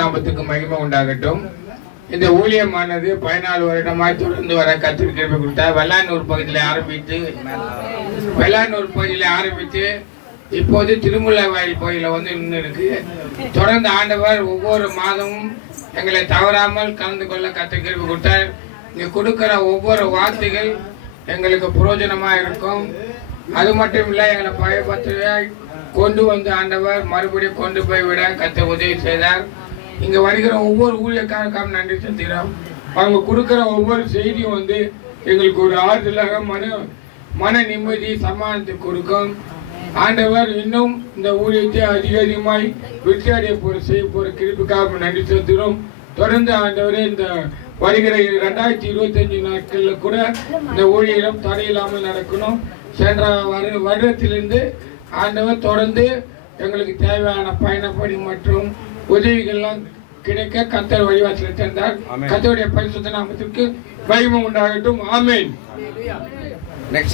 நாமத்துக்கு மகிமை உண்டாகட்டும். இந்த ஊழியமானது 14 வருடமாய் தொடர்ந்து வர கர்த்தர் கிருபை கொடுத்தார். வெள்ளானூர் பகுதியில் ஆரம்பித்து இப்போது திருமுல்லைவாயில் கோயிலில் வந்து நின்று இருக்கு. தொடர்ந்து ஆண்டவர் ஒவ்வொரு மாதமும் எங்களை தவறாமல் கலந்து கொள்ள கர்த்தர் கிருபை கொடுத்தார். இங்கே கொடுக்கிற ஒவ்வொரு வார்த்தைகள் எங்களுக்கு பிரயோஜனமாக இருக்கும். அது மட்டும் இல்லை, எங்களை பயபத்திரையாய் கொண்டு வந்து ஆண்டவர் மறுபடியும் கொண்டு போய் விட கர்த்தர் உதவி செய்தார். இங்கே வருகிற ஒவ்வொரு ஊழியக்காரருக்காக நன்றி செலுத்துகிறோம். அவங்க கொடுக்குற ஒவ்வொரு செய்தியும் வந்து எங்களுக்கு ஒரு ஆறுதலாக மன நிம்மதி சமாதானத்தை கொடுக்கும். ஆண்டவர் இன்னும் இந்த ஊழியத்தை அதிகமாய் வெற்றி அடைய செய்ய போகிற கிருபைக்காக நன்றி செலுத்துகிறோம். தொடர்ந்து ஆண்டவரே இந்த வருகிற 2025 நாட்களில் கூட இந்த ஊழியம் தடையில்லாமல் நடக்கணும். சென்ற வருடத்திலிருந்து ஆண்டவர் தொடர்ந்து எங்களுக்கு தேவையான பயணப்படி மற்றும் உதவிகள்லாம் கிடைக்க கர்த்தர் வழிவாசலை தந்தார். கர்த்தருடைய பரிசுத்த நாமத்திற்கு மகிமை உண்டாகட்டும். ஆமென்.